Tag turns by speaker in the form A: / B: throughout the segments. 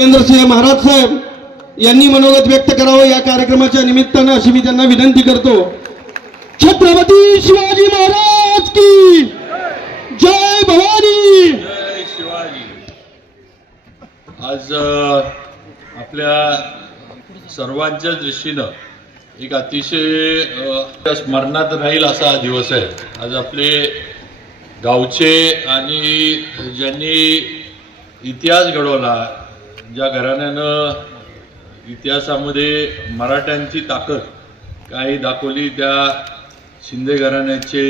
A: देवेंद्रसिंह महाराज साहेब यांनी मनोगत व्यक्त करावं या कार्यक्रमाच्या निमित्तानं अशी मी त्यांना विनंती करतो. छत्रपती शिवाजी महाराज की जय भवानी!
B: जय शिवाजी. आज आपल्या सर्वांच्या दृष्टीनं एक अतिशय स्मरणात राहील असा हा दिवस आहे. आज आपले गावचे आणि ज्यांनी इतिहास घडवला ज्या घराण्यानं इतिहासामध्ये मराठ्यांची ताकद काही दाखवली त्या शिंदे घराण्याचे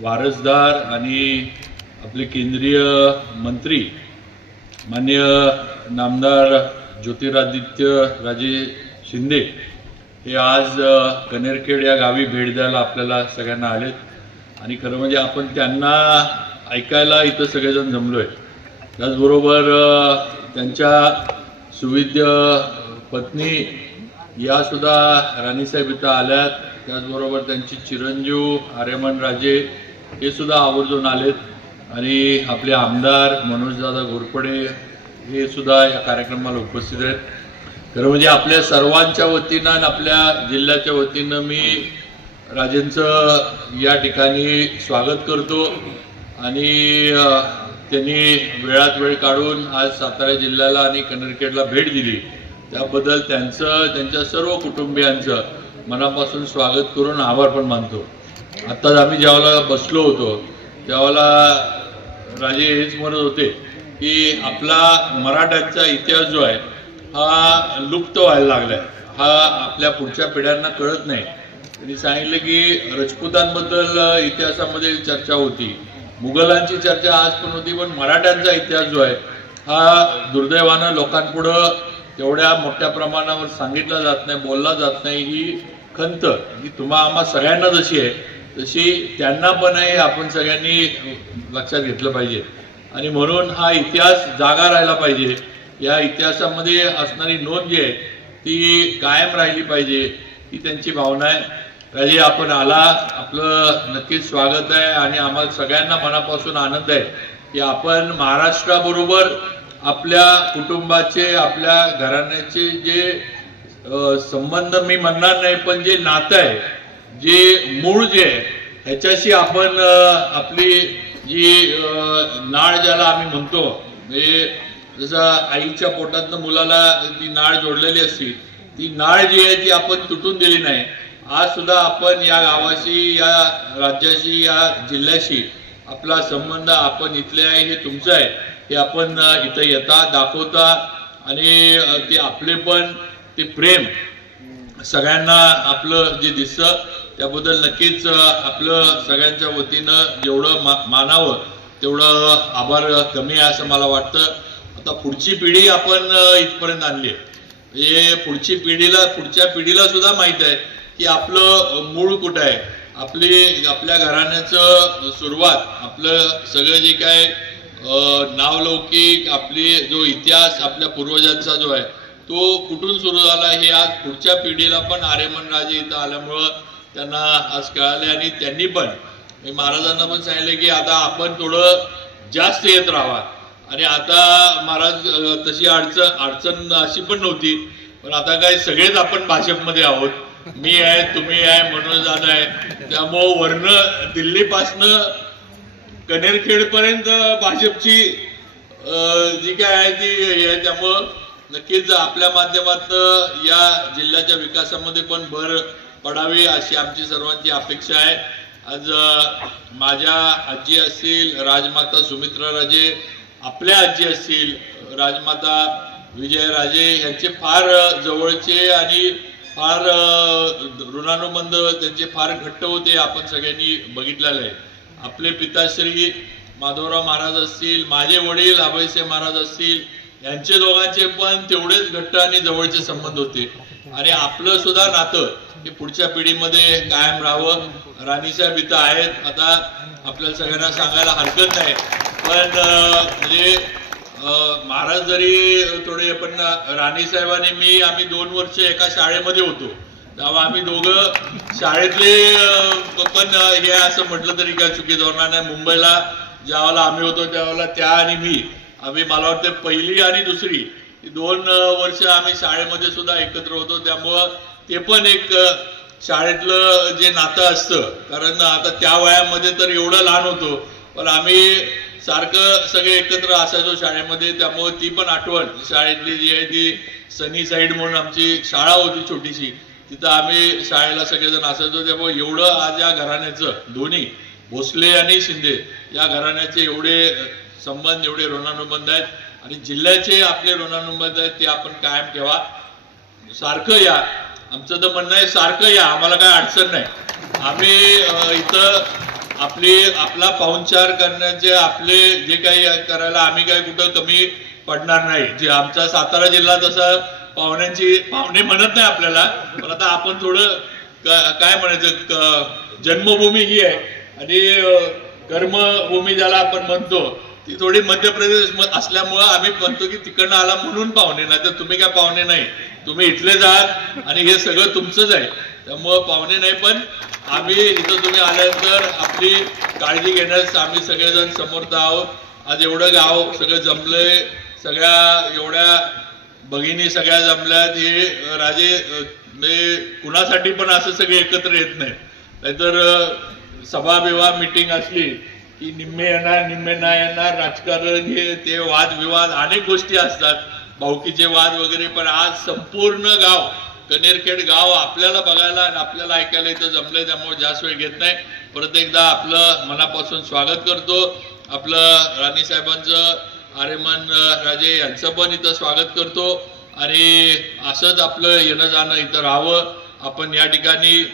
B: वारसदार आणि आपले केंद्रीय मंत्री मान्य नामदार ज्योतिरादित्य राजे शिंदे हे आज कनेरखेड या गावी भेट द्यायला आपल्याला सगळ्यांना आलेत. आणि खरं म्हणजे आपण त्यांना ऐकायला इथं सगळेजण जमलोय. त्याचबरोबर त्यांच्या सुविद्य पत्नी या सुद्धा राणीसाहेब इथं आल्यात. त्याचबरोबर त्यांची चिरंजीव आर्यमन राजे हे सुद्धा आवर्जून आलेत. आणि आपले आमदार मनोजदादा घोरपडे हे सुद्धा या कार्यक्रमाला उपस्थित आहेत. खरं म्हणजे आपल्या सर्वांच्या वतीनं आणि आपल्या जिल्ह्याच्या वतीनं मी राजेंचं या ठिकाणी स्वागत करतो. आणि त्यांनी वेळात वेळ काढून आज सातारा जिल्ह्याला आणि कन्नडखेडला भेट दिली. त्याबद्दल त्यांचं त्यांच्या सर्व कुटुंबियांचं मनापासून स्वागत करून आभार पण मानतो. आत्ताच आम्ही ज्यावेळेला बसलो होतो त्यावेळेला राजे हेच म्हणत होते की आपला मराठ्यांचा इतिहास जो आहे हा लुप्त व्हायला लागलाय. हा आपल्या पुढच्या पिढ्यांना कळत नाही. त्यांनी सांगितलं की रजपुतांबद्दल इतिहासामध्ये चर्चा होती. मुघलांची चर्चा आज पण होती पण मराठ्यांचा इतिहास जो आहे हा दुर्दैवानं लोकांपुढं तेवढ्या मोठ्या प्रमाणावर सांगितला जात नाही बोलला जात नाही. ही खंत ही तुम्हा आम्हा सगळ्यांना जशी आहे तशी त्यांना पण आहे हे आपण सगळ्यांनी लक्षात घेतलं पाहिजे. आणि म्हणून हा इतिहास जागा राहिला पाहिजे. या इतिहासामध्ये असणारी नोंद जी आहे ती कायम राहिली पाहिजे ही त्यांची भावना आहे. राजे आपण आला. आपलं नक्कीच स्वागत आहे आणि आम्हाला सगळ्यांना मनापासून आनंद आहे की आपण महाराष्ट्राबरोबर आपल्या कुटुंबाचे आपल्या घराण्याचे जे संबंध मी म्हणणार नाही पण जे नातं आहे जे मूळ जे आहे ह्याच्याशी आपण आपली जी नाळ ज्याला आम्ही म्हणतो म्हणजे जसं आईच्या पोटातनं मुलाला ती नाळ जोडलेली असती ती नाळ जी आहे ती आपण तुटून दिली नाही. आज सुद्धा आपण या गावाशी या राज्याशी या जिल्ह्याशी आपला संबंध आपण इथले आहे हे तुमचं आहे. हे आपण इथं येता दाखवता आणि ते आपले पण ते प्रेम सगळ्यांना आपलं जे दिसतं त्याबद्दल नक्कीच आपलं सगळ्यांच्या वतीनं जेवढं मा मानावं तेवढं आभार कमी आहे असं मला वाटतं. आता पुढची पिढी आपण इथपर्यंत आणली आहे. म्हणजे पुढची पिढीला पुढच्या पिढीला सुद्धा माहीत आहे. की आपलं मूळ कुठं आहे? आपली आपल्या घराण्याचं सुरुवात आपलं सगळं जे काय नावलौकिक आपली जो इतिहास आपल्या पूर्वजांचा जो आहे तो कुठून सुरू झाला हे आज पुढच्या पिढीला पण आर्यमन राजे इथं आल्यामुळं त्यांना आज कळाले आणि त्यांनी पण मी महाराजांना पण सांगितलं की आता आपण थोडं जास्त येत राहावा. आणि आता महाराज तशी अडचण अडचण अशी पण नव्हती पण आता काय सगळेच आपण भाजपमध्ये आहोत. मी आहे तुम्ही आहे मनोज दादा आहे. त्यामुळं वर्ण दिल्लीपासनं कनेरखेड पर्यंत भाजपची जी काय आहे ती आहे त्यामुळं नक्कीच आपल्या माध्यमातून या जिल्ह्याच्या विकासामध्ये पण भर पडावी अशी आमची सर्वांची अपेक्षा आहे. आज माझ्या आजी असतील राजमाता सुमित्रा राजे आपल्या आजी असतील राजमाता विजयराजे यांचे फार जवळचे आणि फार ऋणानुबंध त्यांचे फार घट्ट होते आपण सगळ्यांनी बघितलेलं आहे. आपले पिताश्री माधवराव महाराज असतील माझे वडील अभयसिंह महाराज असतील यांचे दोघांचे पण तेवढेच घट्ट आणि जवळचे संबंध होते. आणि आपलं सुद्धा नातं हे पुढच्या पिढीमध्ये कायम राहावं. राणीसाहेब इथं आहेत. आता आपल्याला सगळ्यांना सांगायला हरकत नाही. पण म्हणजे महाराज जरी थोडे पण राणी साहेबांनी मी आम्ही दोन वर्ष एका शाळेमध्ये होतो. तेव्हा आम्ही दोघं शाळेतले पण हे असं म्हटलं तरी काय चुकी होणार नाही. मुंबईला ज्यावेळेला आम्ही होतो त्यावेळेला त्या आणि मी. आम्ही मला वाटतं पहिली आणि दुसरी. दोन वर्ष आम्ही शाळेमध्ये सुद्धा एकत्र होतो. त्यामुळं ते पण एक शाळेतलं जे नातं असतं. कारण आता त्या वयामध्ये तर एवढं लहान होतो. पण आम्ही सारखं सगळे एकत्र असायचो शाळेमध्ये त्यामुळे ती पण आठवण. शाळेतली जी आहे ती सनी साईड म्हणून आमची शाळा होती छोटीशी. तिथं आम्ही शाळेला सगळेजण असायचो त्यामुळे एवढं आज या घराण्याचं दोन्ही भोसले आणि शिंदे या घराण्याचे एवढे संबंध एवढे ऋणानुबंध आहेत. आणि जिल्ह्याचे आपले ऋणानुबंध आहेत ते आपण कायम ठेवा. सारखं या. आमचं तर म्हणणं आहे सारखं या. आम्हाला काय अडचण नाही. आम्ही इथं आपली आपला पाहुणचार करण्याचे आपले जे काही करायला आम्ही काय कुठं कमी पडणार नाही. जे आमचा सातारा जिल्हा तसा पाहुण्यांची पाहुणे म्हणत नाही आपल्याला पण आता आपण थोडं काय म्हणायचं जन्मभूमी ही आहे. आणि कर्मभूमी ज्याला आपण म्हणतो ती थोडी मध्य प्रदेश म- असल्यामुळं आम्ही म्हणतो की तिकडनं आला म्हणून पाहुणे नाही तर तुम्ही काय पाहुणे नाही. तुम्ही इथलेच आहात आणि हे सगळं तुमचंच आहे. त्यामुळं पाहुणे नाही पण आम्ही इथं तुम्ही आल्यानंतर आपली काळजी घेण्यास आम्ही सगळेजण समर्थ आहोत. आज एवढं गाव सगळं जमलंय. सगळ्या एवढ्या भगिनी सगळ्या जमल्यात. हे राजे म्हणजे कुणासाठी पण असं सगळे एकत्र येत नाही नाहीतर सभा बिवा मिटिंग असली की निम्मे येणार निम्मे नाही येणार राजकारण हे ते वादविवाद अनेक गोष्टी असतात. भाऊकीचे वाद वगैरे पण आज संपूर्ण गाव कनेरखेड गाव आपल्याला बघायला आणि आपल्याला ऐकायला इथं जमलंय त्यामुळे जास्त वेळ घेत नाही. परत एकदा आपलं मनापासून स्वागत करतो. आपलं राणी साहेबांचं आर्यमान राजे यांचं पण इथं स्वागत करतो. आणि असंच आपलं येणं जाणं इथं राहावं. आपण या ठिकाणी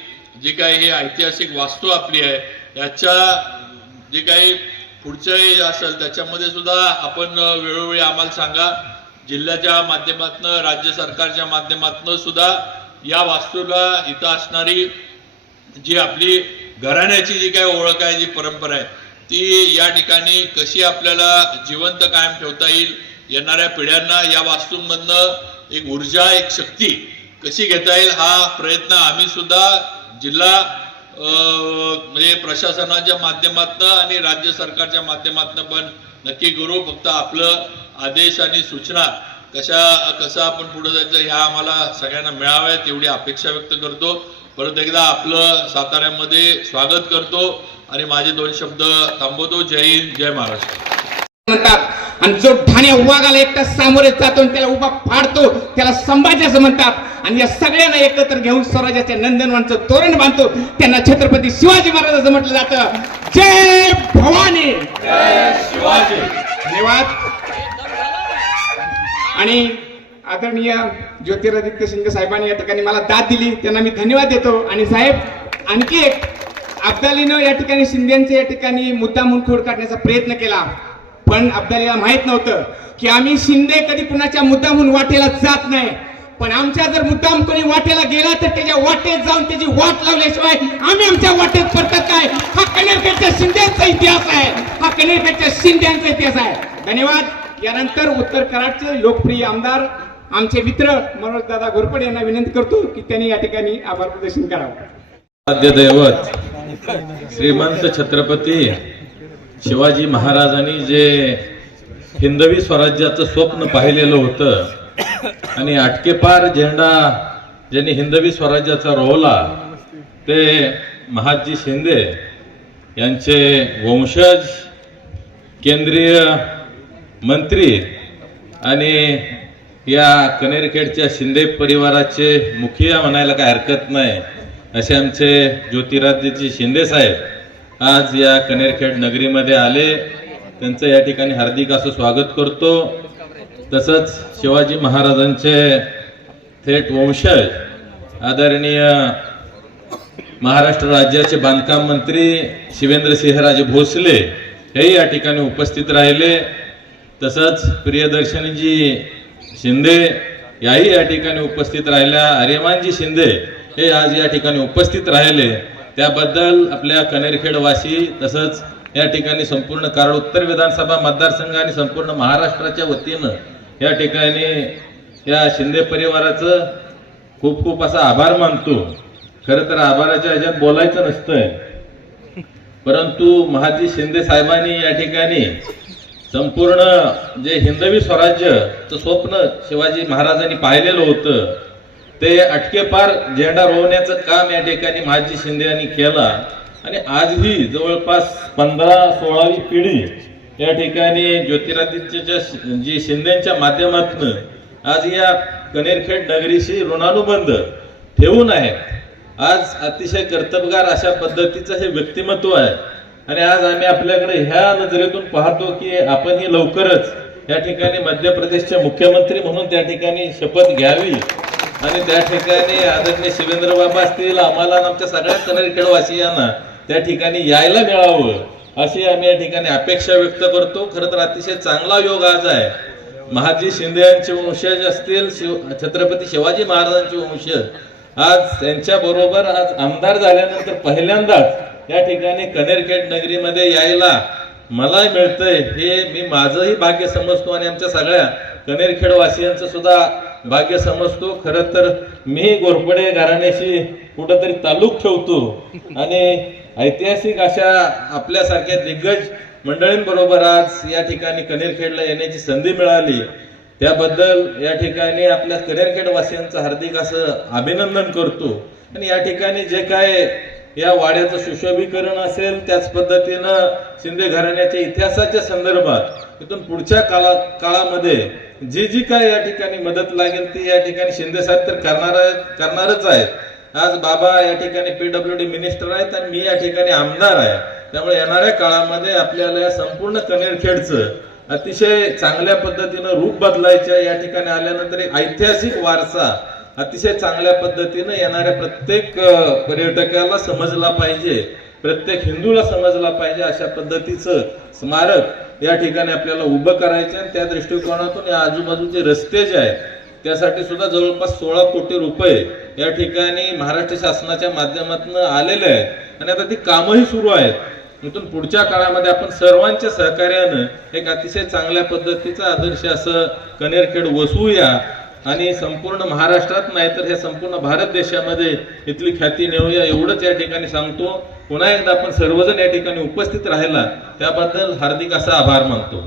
B: जी काही ही ऐतिहासिक वास्तू आपली आहे याच्या जे काही पुढचंही असेल त्याच्यामध्ये सुद्धा आपण वेळोवेळी आम्हाला सांगा. जिल्ह्याच्या माध्यमातनं राज्य सरकारच्या माध्यमातनं सुद्धा या वास्तूला इथं असणारी जी आपली घराण्याची जी काही ओळख आहे जी परंपरा आहे ती या ठिकाणी कशी आपल्याला जिवंत कायम ठेवता येईल येणाऱ्या पिढ्यांना या वास्तूंमधनं एक ऊर्जा एक शक्ती कशी घेता येईल हा प्रयत्न आम्ही सुद्धा जिल्हा म्हणजे प्रशासनाच्या माध्यमातनं आणि राज्य सरकारच्या माध्यमातनं पण नक्की करू. फक्त आपलं आदेश आणि सूचना कशा कसं आपण पुढे जायचं ह्या आम्हाला सगळ्यांना मिळाव्यात एवढी अपेक्षा व्यक्त करतो. परत एकदा आपलं साताऱ्यामध्ये स्वागत करतो आणि माझे दोन शब्द थांबवतो. जय हिंद जय महाराष्ट्र.
C: म्हणतात आणि जो ठाण्या वाघाला एकटा सामोरे जातो आणि त्याला उभा फाडतो त्याला संभाजी असं म्हणतात. आणि या सगळ्यांना एकत्र घेऊन स्वराज्याच्या नंदनवानचं तोरण बांधतो. त्यांना छत्रपती शिवाजी महाराज असं म्हटलं जातं. जय भवानी!
B: शिवाजी!
C: धन्यवाद. आणि आदरणीय ज्योतिरादित्य सिंग साहेबांनी या ठिकाणी मला दाद दिली. त्यांना मी धन्यवाद देतो. आणि साहेब आणखी एक अब्दालीनं या ठिकाणी शिंदेचे या ठिकाणी मुद्दा म्हणून खोड काढण्याचा प्रयत्न केला. पण अब्दालीला माहीत नव्हतं की आम्ही शिंदे कधी कुणाच्या मुद्दामून वाटेला जात नाही. पण आमच्या जर मुद्दाम कोणी वाटेला गेला तर त्याच्या वाटेत जाऊन त्याची वाट लावल्याशिवाय आम्ही आमच्या वाटेत परतत काय? हा कनेरखेडच्या शिंद्यांचा इतिहास आहे. हा कनेरखेडच्या शिंद्यांचा इतिहास आहे. धन्यवाद. यानंतर उत्तर कराडचे लोकप्रिय आमदार आमचे मित्र मनोज दादा घोरपडे यांना विनंती करतो की त्यांनी या ठिकाणी आभार प्रदर्शन करावं.
D: आद्यदैवत श्रीमंत छत्रपती शिवाजी महाराजांनी जे हिंदवी स्वराज्याचं स्वप्न पाहिलेलं होतं आणि अटकेपार झेंडा ज्यांनी हिंदवी स्वराज्याचा रोवला ते महादजी शिंदे यांचे वंशज केंद्रीय मंत्री आणि या कनेरखेडच्या शिंदे परिवाराचे मुखिया म्हणायला काय हरकत नाही असे आमचे ज्योतिरादित्य शिंदे साहेब आज या कनेरखेड नगरीमध्ये आले. त्यांचं या ठिकाणी हार्दिक असं स्वागत करतो. तसंच शिवाजी महाराजांचे थेट वंशज आदरणीय महाराष्ट्र राज्याचे बांधकाम मंत्री शिवेंद्रसिंहराजे भोसले हेही या ठिकाणी उपस्थित राहिले. तसंच प्रियदर्शनीजी शिंदे याही या ठिकाणी उपस्थित राहिल्या. आर्यमानजी शिंदे हे आज या ठिकाणी उपस्थित राहिले. त्याबद्दल आपल्या कनेरखेडवासी तसंच या ठिकाणी संपूर्ण कारण उत्तर विधानसभा मतदारसंघ आणि संपूर्ण महाराष्ट्राच्या वतीनं या ठिकाणी या शिंदे परिवाराचं खूप खूप असा आभार मानतो. खरं तर आभाराच्या ह्याच्यात बोलायचं नसतंय. परंतु महाजी शिंदे साहेबांनी या ठिकाणी संपूर्ण जे हिंदवी स्वराज्यचं स्वप्न शिवाजी महाराजांनी पाहिलेलं होतं ते अटकेपार झेंडा रोवण्याचं काम या ठिकाणी महाजी शिंदे यांनी केला. आणि आजही जवळपास पंधरा सोळावी पिढी या ठिकाणी ज्योतिरादित्यच्या जी शिंदेच्या माध्यमातून आज या कनेरखेड नगरीशी ऋणानुबंध ठेवून आहेत. आज अतिशय कर्तबगार अशा पद्धतीचं हे व्यक्तिमत्व आहे. आणि आज आम्ही आपल्याकडे ह्या नजरेतून पाहतो की आपणही लवकरच या ठिकाणी मध्य प्रदेशचे मुख्यमंत्री म्हणून त्या ठिकाणी शपथ घ्यावी. आणि त्या ठिकाणी आदरणीय शिवेंद्र बाबा असतील आम्हाला आमच्या सगळ्या कनेरखेडवासियांना त्या ठिकाणी यायला मिळावं अशी आम्ही या ठिकाणी अपेक्षा व्यक्त करतो. खरं तर अतिशय चांगला योग आज आहे. महाजी शिंदे यांचे वंशज असतील शिव छत्रपती शिवाजी महाराजांचे वंशज आज त्यांच्या बरोबर आज आमदार झाल्यानंतर पहिल्यांदाच या ठिकाणी कनेरखेड नगरीमध्ये यायला मला मिळतंय. हे मी माझंही भाग्य समजतो आणि आमच्या सगळ्या कनेरखेडवासियांचं सुद्धा भाग्य समजतो. खर तर मी गोरपडे घराण्याशी कुठंतरी तालुक ठेवतो. आणि ऐतिहासिक अशा आपल्यासारख्या दिग्गज मंडळींबरोबर आज या ठिकाणी कनेरखेडला येण्याची संधी मिळाली. त्याबद्दल या ठिकाणी आपल्या कनेरखेडवासियांचं हार्दिक असं अभिनंदन करतो. आणि या ठिकाणी जे काय या वाड्याचं सुशोभीकरण असेल त्याच पद्धतीनं शिंदे घराण्याच्या इतिहासाच्या संदर्भात इथून पुढच्या काळा काळामध्ये जी जी काय या ठिकाणी मदत लागेल ती या ठिकाणी शिंदे साहेब तर करणार करणारच आहेत. आज बाबा या ठिकाणी पीडब्ल्यू डी मिनिस्टर आहेत आणि मी या ठिकाणी आमदार आहे. त्यामुळे येणाऱ्या काळामध्ये आपल्याला या संपूर्ण कनेरखेडचं अतिशय चांगल्या पद्धतीनं रूप बदलायचं या ठिकाणी आल्यानंतर एक ऐतिहासिक वारसा अतिशय चांगल्या पद्धतीनं येणाऱ्या प्रत्येक पर्यटकाला समजला पाहिजे प्रत्येक हिंदूला समजला पाहिजे अशा पद्धतीचं स्मारक या ठिकाणी आपल्याला उभं करायचं आणि त्या दृष्टिकोनातून या आजूबाजूचे रस्ते जे आहेत त्यासाठी सुद्धा जवळपास सोळा कोटी रुपये या ठिकाणी महाराष्ट्र शासनाच्या माध्यमातून आलेले आहेत. आणि आता ती कामंही सुरू आहेत. इथून पुढच्या काळामध्ये आपण सर्वांच्या सहकार्यानं एक अतिशय चांगल्या पद्धतीचा आदर्श असं कनेरखेड वसवूया. आणि संपूर्ण महाराष्ट्रात नाही तर हे संपूर्ण भारत देशामध्ये इथली ख्याती नेऊया एवढंच या ठिकाणी सांगतो. पुन्हा एकदा आपण सर्वजण या ठिकाणी उपस्थित राहिला त्याबद्दल हार्दिक असा आभार मानतो.